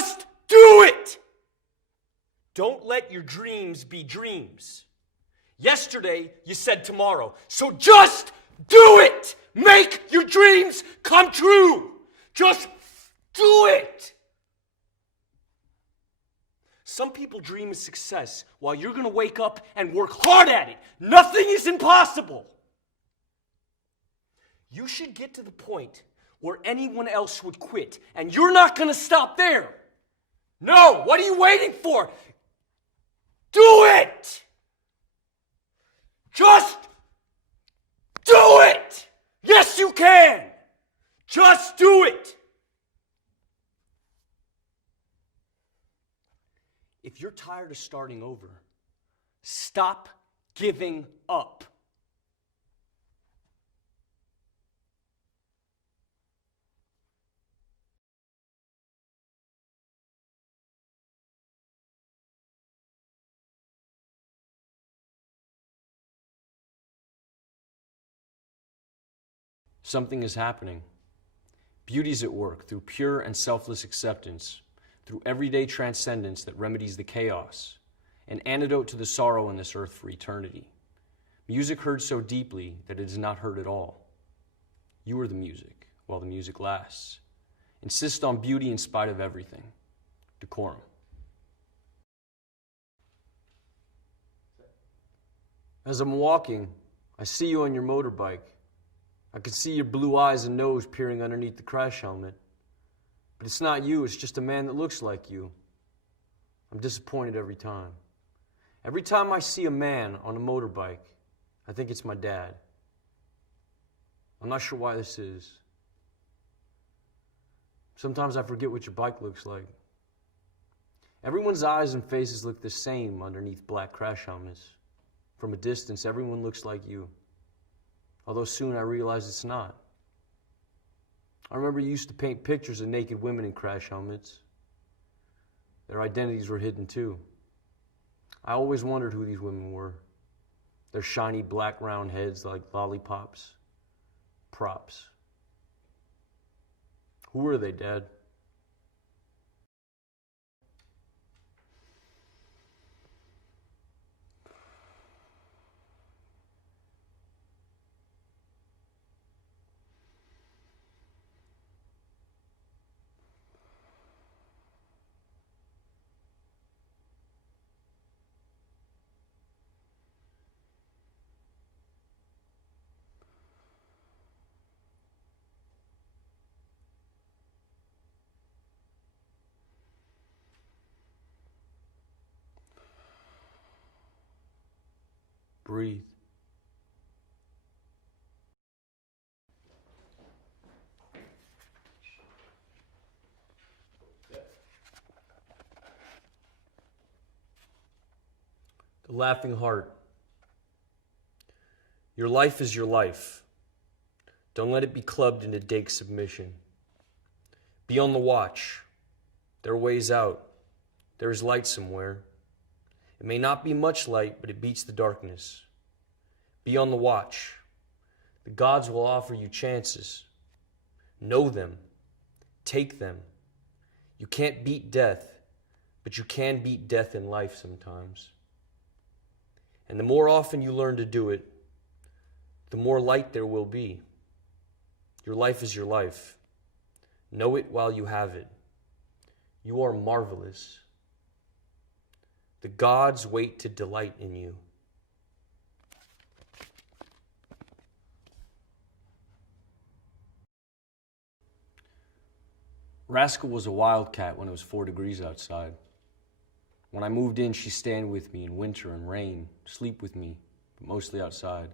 Just do it! Don't let your dreams be dreams. Yesterday, you said tomorrow. So just do it! Make your dreams come true! Just do it! Some people dream of success while you're going to wake up and work hard at it. Nothing is impossible. You should get to the point where anyone else would quit, and you're not going to stop there. No, what are you waiting for? Do it! Just do it! Yes, you can! Just do it! If you're tired of starting over, stop giving up. Something is happening. Beauty's at work through pure and selfless acceptance, through everyday transcendence that remedies the chaos, an antidote to the sorrow on this earth for eternity. Music heard so deeply that it is not heard at all. You are the music, while the music lasts. Insist on beauty in spite of everything. Decorum. As I'm walking, I see you on your motorbike. I can see your blue eyes and nose peering underneath the crash helmet. But it's not you, it's just a man that looks like you. I'm disappointed every time. Every time I see a man on a motorbike, I think it's my dad. I'm not sure why this is. Sometimes I forget what your bike looks like. Everyone's eyes and faces look the same underneath black crash helmets. From a distance, everyone looks like you. Although soon I realized it's not. I remember you used to paint pictures of naked women in crash helmets. Their identities were hidden too. I always wondered who these women were. Their shiny black round heads like lollipops. Props. Who were they, Dad? Breathe. The Laughing Heart. Your life is your life. Don't let it be clubbed into dake submission. Be on the watch. There are ways out. There is light somewhere. It may not be much light, but it beats the darkness. Be on the watch. The gods will offer you chances. Know them. Take them. You can't beat death, but you can beat death in life sometimes. And the more often you learn to do it, the more light there will be. Your life is your life. Know it while you have it. You are marvelous. The gods wait to delight in you. Rascal was a wildcat when it was 4 degrees outside. When I moved in, she stayed with me in winter and rain, sleep with me, but mostly outside.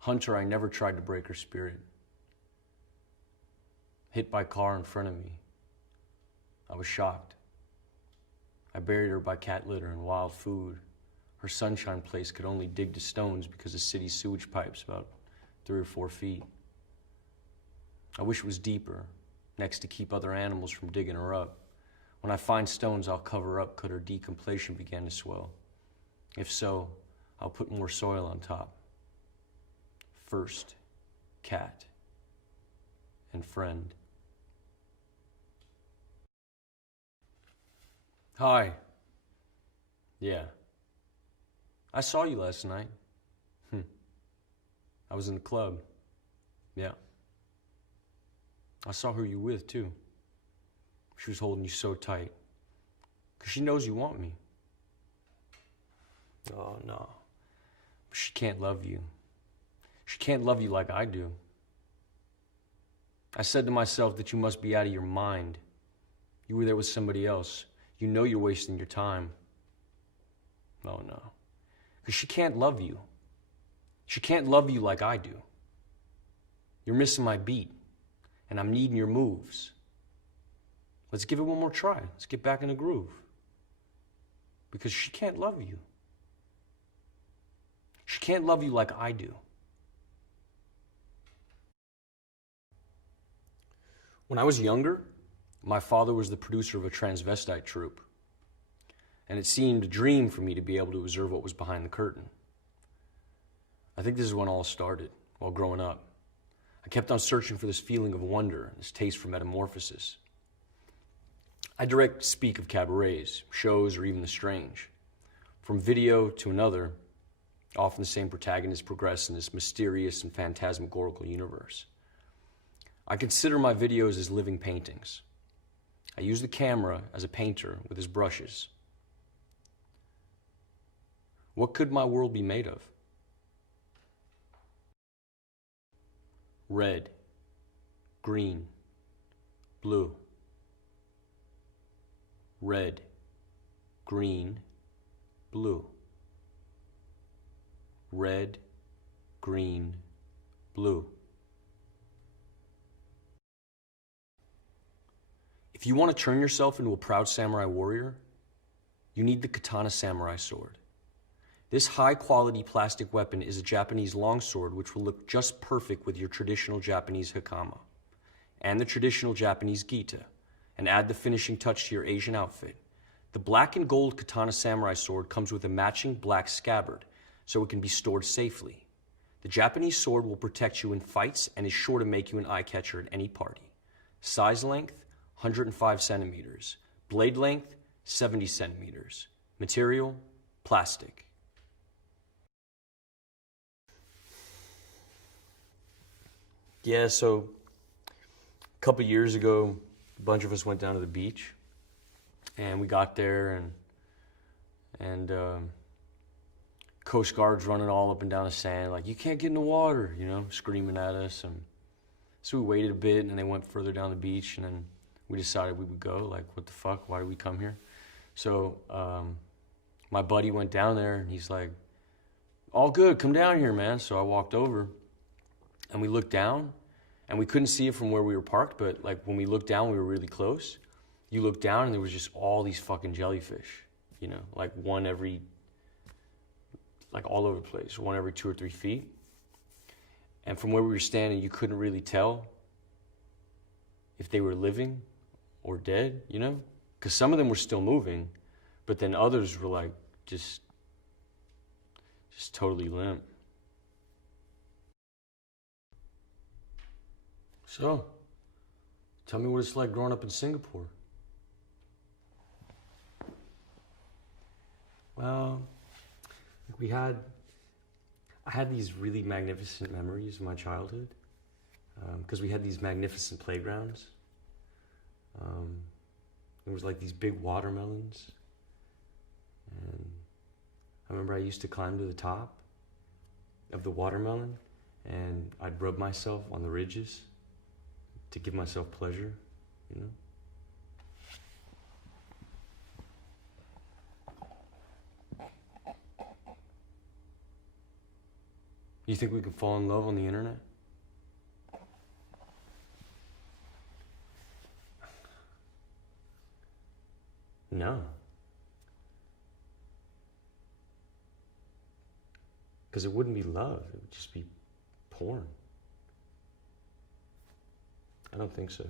Hunter, I never tried to break her spirit. Hit by car in front of me. I was shocked. I buried her by cat litter and wild food. Her sunshine place could only dig to stones because the city's sewage pipe's about 3 or 4 feet. I wish it was deeper, next to keep other animals from digging her up. When I find stones, I'll cover up could her decompletion begin to swell. If so, I'll put more soil on top. First, cat and friend. Hi. Yeah. I saw you last night. I was in the club. Yeah. I saw who you with, too. She was holding you so tight. 'Cause she knows you want me. Oh, no. But she can't love you. She can't love you like I do. I said to myself that you must be out of your mind. You were there with somebody else. You know you're wasting your time. Oh, no. Because she can't love you. She can't love you like I do. You're missing my beat, and I'm needing your moves. Let's give it one more try. Let's get back in the groove. Because she can't love you. She can't love you like I do. When I was younger, my father was the producer of a transvestite troupe. And it seemed a dream for me to be able to observe what was behind the curtain. I think this is when all started, while growing up. I kept on searching for this feeling of wonder and this taste for metamorphosis. I direct speak of cabarets, shows, or even the strange. From video to another, often the same protagonists progress in this mysterious and phantasmagorical universe. I consider my videos as living paintings. I use the camera as a painter with his brushes. What could my world be made of? Red, green, blue. Red, green, blue. Red, green, blue. If you want to turn yourself into a proud samurai warrior, you need the katana samurai sword. This high-quality plastic weapon is a Japanese longsword which will look just perfect with your traditional Japanese hakama and the traditional Japanese gita, and add the finishing touch to your Asian outfit. The black and gold katana samurai sword comes with a matching black scabbard, so it can be stored safely. The Japanese sword will protect you in fights and is sure to make you an eye-catcher at any party. Size length, 105 centimeters. Blade length, 70 centimeters. Material, plastic. Yeah, so a couple years ago, a bunch of us went down to the beach, and we got there, and Coast Guard's running all up and down the sand, like, you can't get in the water, you know, screaming at us. And so we waited a bit, and they went further down the beach, and then we decided we would go. Like, what the fuck? Why did we come here? So my buddy went down there, and he's like, all good, come down here, man. So I walked over, and we looked down, and we couldn't see it from where we were parked, but like when we looked down, we were really close. You looked down, and there was just all these fucking jellyfish, you know, like one every, like all over the place, one every 2 or 3 feet. And from where we were standing, you couldn't really tell if they were living or dead, you know? Because some of them were still moving, but then others were like just totally limp. So, tell me what it's like growing up in Singapore. Well, I had these really magnificent memories of my childhood, because we had these magnificent playgrounds. There was like these big watermelons, and I remember I used to climb to the top of the watermelon, and I'd rub myself on the ridges to give myself pleasure, you know? You think we can fall in love on the internet? No. Because it wouldn't be love, it would just be porn. I don't think so.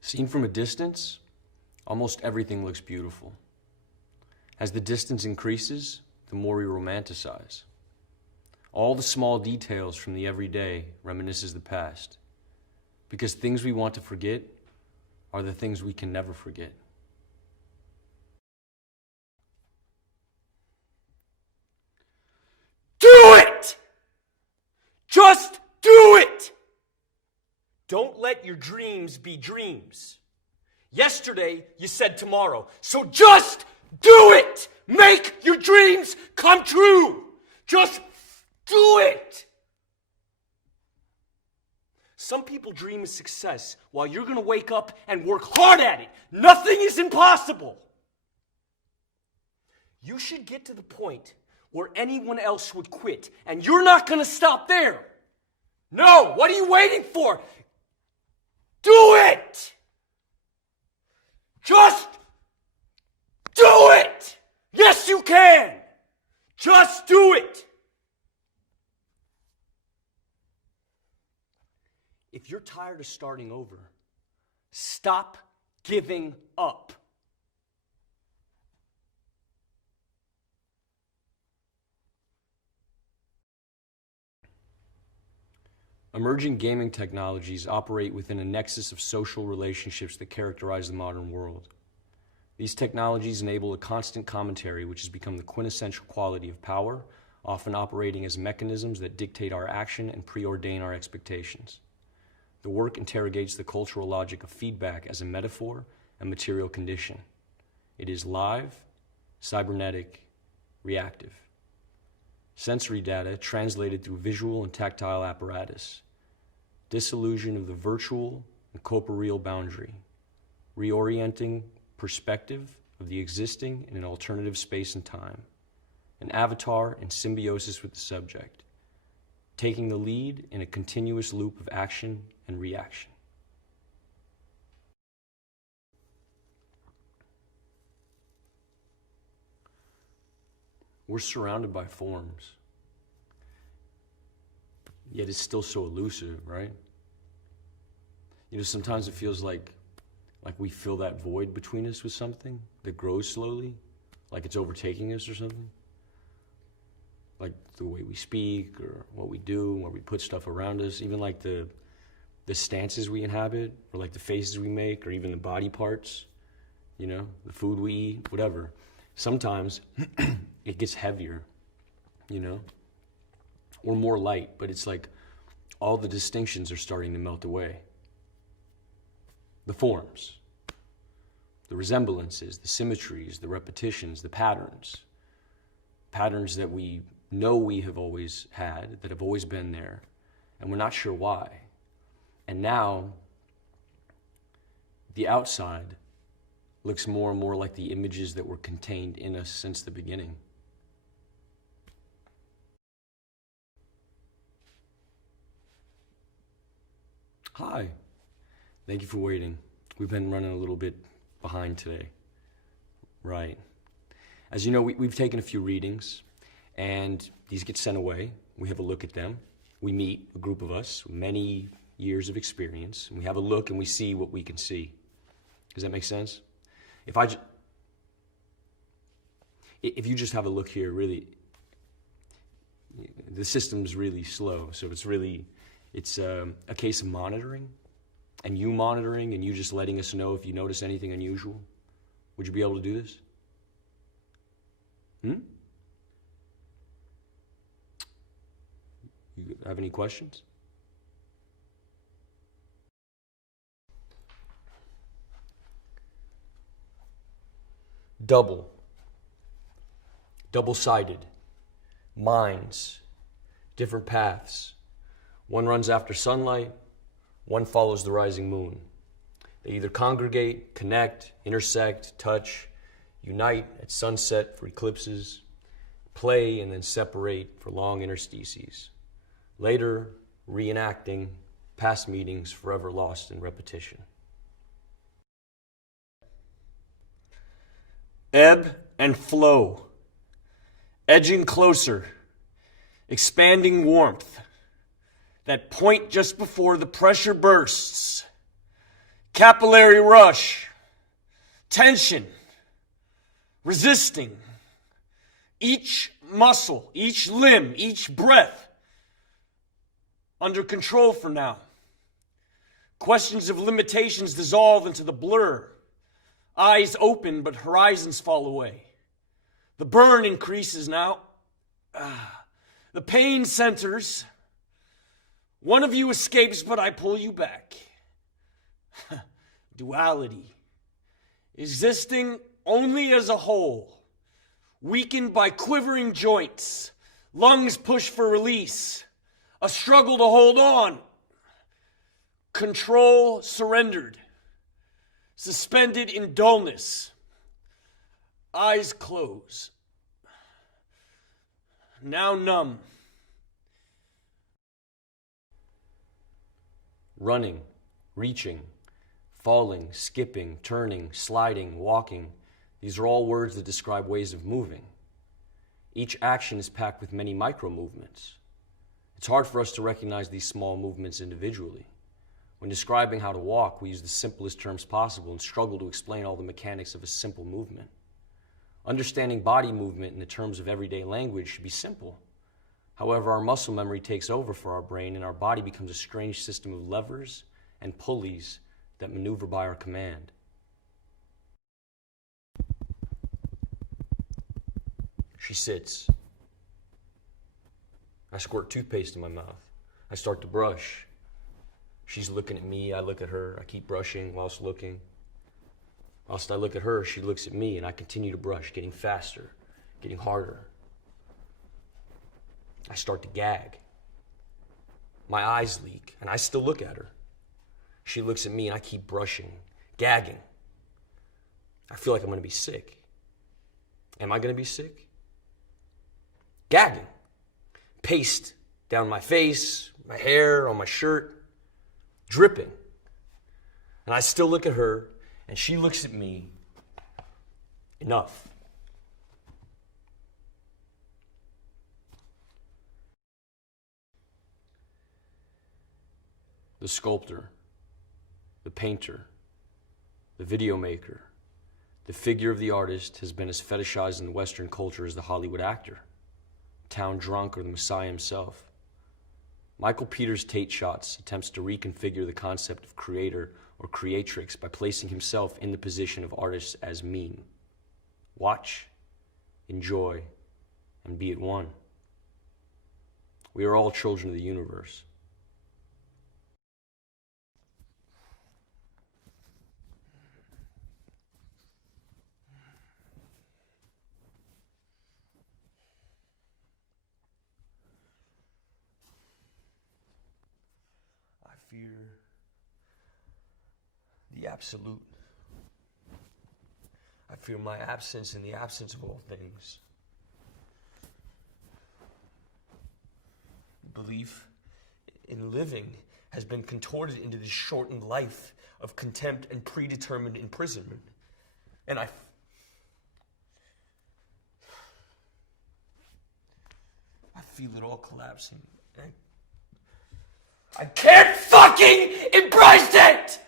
Seen from a distance, almost everything looks beautiful. As the distance increases, the more we romanticize. All the small details from the everyday reminisces the past. Because things we want to forget are the things we can never forget. Do it! Just do it! Don't let your dreams be dreams. Yesterday, you said tomorrow. So just do it! Make your dreams come true! Just do it! Some people dream of success while you're going to wake up and work hard at it. Nothing is impossible. You should get to the point where anyone else would quit, and you're not going to stop there. No, what are you waiting for? Do it! Just do it! Yes, you can! Just do it! If you're tired of starting over, stop giving up. Emerging gaming technologies operate within a nexus of social relationships that characterize the modern world. These technologies enable a constant commentary which has become the quintessential quality of power, often operating as mechanisms that dictate our action and preordain our expectations. The work interrogates the cultural logic of feedback as a metaphor and material condition. It is live, cybernetic, reactive. Sensory data translated through visual and tactile apparatus. Disillusion of the virtual and corporeal boundary. Reorienting perspective of the existing in an alternative space and time. An avatar in symbiosis with the subject. Taking the lead in a continuous loop of action and reaction. We're surrounded by forms, yet it's still so elusive, right? You know, sometimes it feels like we fill that void between us with something that grows slowly, like it's overtaking us or something. Like the way we speak or what we do, where we put stuff around us, even like the stances we inhabit, or like the faces we make, or even the body parts, you know, the food we eat, whatever. Sometimes it gets heavier, you know, or more light, but it's like all the distinctions are starting to melt away. The forms, the resemblances, the symmetries, the repetitions, the patterns that we know we have always had, that have always been there, and we're not sure why. And now, the outside looks more and more like the images that were contained in us since the beginning. Hi. Thank you for waiting. We've been running a little bit behind today. Right. As you know, we've taken a few readings, and these get sent away. We have a look at them. We meet, a group of us, many years of experience, and we have a look and we see what we can see. Does that make sense? If you just have a look here, really, the system's really slow, so it's a case of monitoring, and you monitoring, and you just letting us know if you notice anything unusual. Would you be able to do this? You have any questions? Double-sided, minds, different paths. One runs after sunlight, one follows the rising moon. They either congregate, connect, intersect, touch, unite at sunset for eclipses, play and then separate for long interstices. Later, reenacting past meetings forever lost in repetition. Ebb and flow, edging closer, expanding warmth, that point just before the pressure bursts, capillary rush, tension, resisting, each muscle, each limb, each breath under control for now. Questions of limitations dissolve into the blur. Eyes open, but horizons fall away. The burn increases now. The pain centers. One of you escapes, but I pull you back. Duality. Existing only as a whole. Weakened by quivering joints. Lungs push for release. A struggle to hold on. Control surrendered. Suspended in dullness. Eyes close. Now numb. Running, reaching, falling, skipping, turning, sliding, walking. These are all words that describe ways of moving. Each action is packed with many micro movements. It's hard for us to recognize these small movements individually. When describing how to walk, we use the simplest terms possible and struggle to explain all the mechanics of a simple movement. Understanding body movement in the terms of everyday language should be simple. However, our muscle memory takes over for our brain and our body becomes a strange system of levers and pulleys that maneuver by our command. She sits. I squirt toothpaste in my mouth. I start to brush. She's looking at me, I look at her. I keep brushing whilst looking. Whilst I look at her, she looks at me, and I continue to brush, getting faster, getting harder. I start to gag. My eyes leak, and I still look at her. She looks at me, and I keep brushing, gagging. I feel like I'm going to be sick. Am I going to be sick? Gagging. Paste down my face, my hair, on my shirt. Dripping. And I still look at her, and she looks at me. Enough. The sculptor, the painter, the video maker, the figure of the artist has been as fetishized in Western culture as the Hollywood actor, town drunk, or the Messiah himself. Michael Peters' Tate Shots attempts to reconfigure the concept of creator or creatrix by placing himself in the position of artist as mean. Watch, enjoy, and be at one. We are all children of the universe. Fear the absolute. I fear my absence in the absence of all things. Belief in living has been contorted into this shortened life of contempt and predetermined imprisonment. And I feel it all collapsing. I can't fucking embrace it!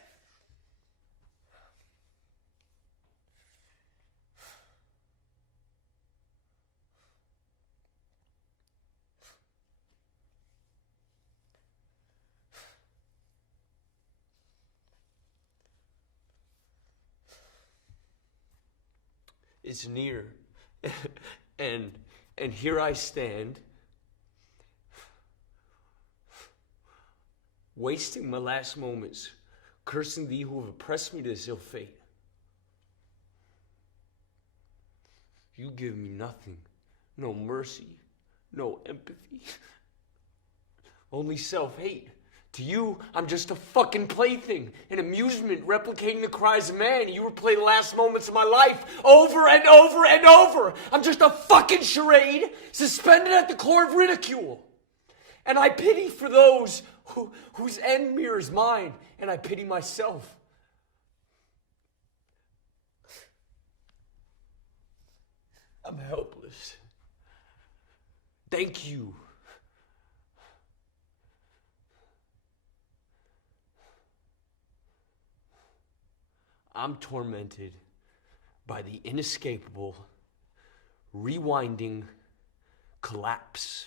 It's near. and here I stand, wasting my last moments, cursing thee who have oppressed me to this ill fate. You give me nothing, no mercy, no empathy, only self-hate. To you, I'm just a fucking plaything, an amusement replicating the cries of man. You replay the last moments of my life over and over and over. I'm just a fucking charade suspended at the core of ridicule. And I pity for those whose end mirrors mine, and I pity myself. I'm helpless. Thank you. I'm tormented by the inescapable, rewinding collapse.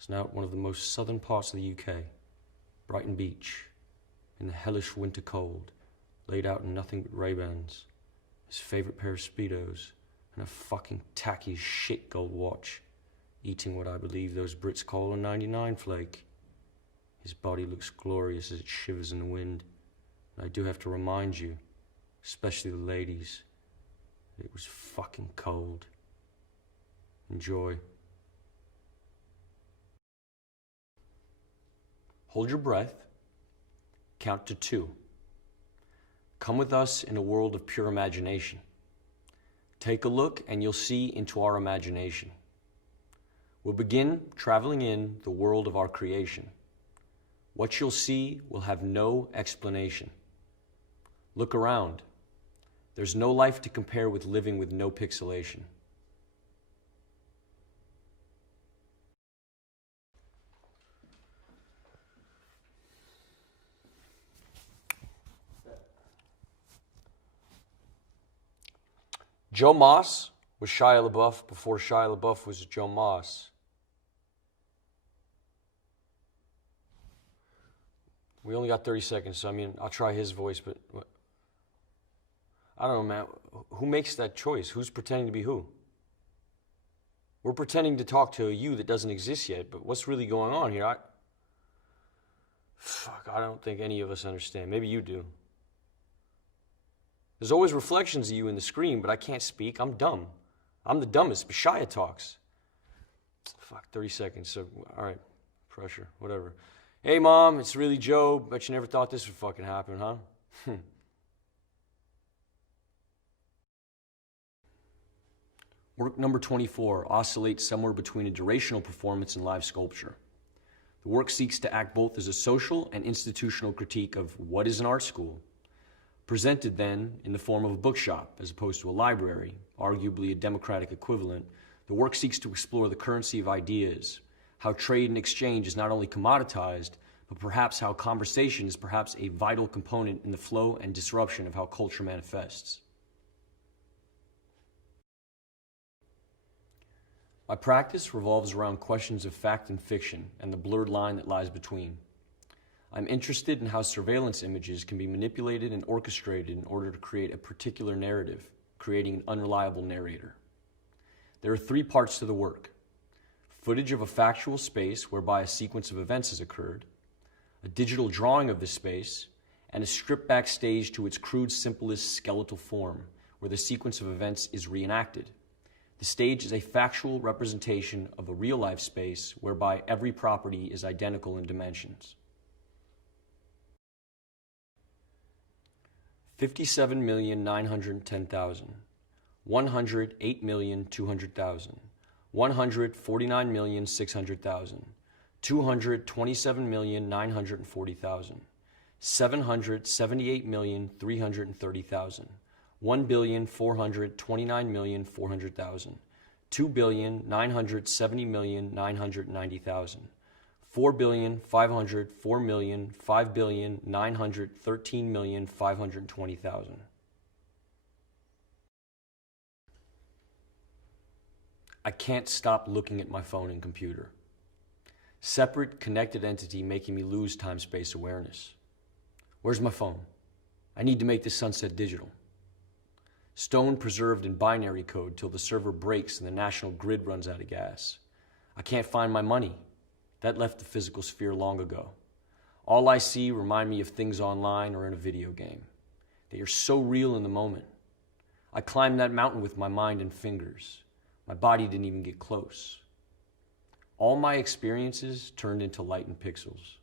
is now at one of the most southern parts of the UK, Brighton Beach, in the hellish winter cold, laid out in nothing but Ray-Bans, his favourite pair of Speedos, and a fucking tacky as shit gold watch, eating what I believe those Brits call a 99 flake. His body looks glorious as it shivers in the wind, and I do have to remind you, especially the ladies, that it was fucking cold. Enjoy. Hold your breath. Count to 2. Come with us in a world of pure imagination. Take a look and you'll see into our imagination. We'll begin traveling in the world of our creation. What you'll see will have no explanation. Look around. There's no life to compare with living with no pixelation. Joe Moss was Shia Labeouf before Shia Labeouf was Joe Moss. We only got 30 seconds, so I mean, I'll try his voice, but I don't know, man. Who makes that choice? Who's pretending to be who? We're pretending to talk to a you that doesn't exist yet, but what's really going on here? I don't think any of us understand. Maybe you do. There's always reflections of you in the screen, but I can't speak. I'm dumb. I'm the dumbest, but Shia talks. 30 seconds, so, all right, pressure, whatever. Hey, Mom, it's really Joe. Bet you never thought this would fucking happen, huh? Work number 24 oscillates somewhere between a durational performance and live sculpture. The work seeks to act both as a social and institutional critique of what is an art school, presented then in the form of a bookshop as opposed to a library, arguably a democratic equivalent. The work seeks to explore the currency of ideas, how trade and exchange is not only commoditized, but perhaps how conversation is perhaps a vital component in the flow and disruption of how culture manifests. My practice revolves around questions of fact and fiction and the blurred line that lies between. I'm interested in how surveillance images can be manipulated and orchestrated in order to create a particular narrative, creating an unreliable narrator. There are 3 parts to the work: footage of a factual space whereby a sequence of events has occurred, a digital drawing of this space, and a strip back stage to its crude, simplest skeletal form, where the sequence of events is reenacted. The stage is a factual representation of a real-life space whereby every property is identical in dimensions. 57,910,000, 108,200,000, 149,600,000, 227,940,000, 778,330,000, 1,429,400,000, 2,970,990,000, 4,504,000,000, 5,913,520,000. I can't stop looking at my phone and computer. Separate, connected entity making me lose time-space awareness. Where's my phone? I need to make this sunset digital. Stone preserved in binary code till the server breaks and the national grid runs out of gas. I can't find my money. That left the physical sphere long ago. All I see remind me of things online or in a video game. They are so real in the moment. I climbed that mountain with my mind and fingers. My body didn't even get close. All my experiences turned into light and pixels.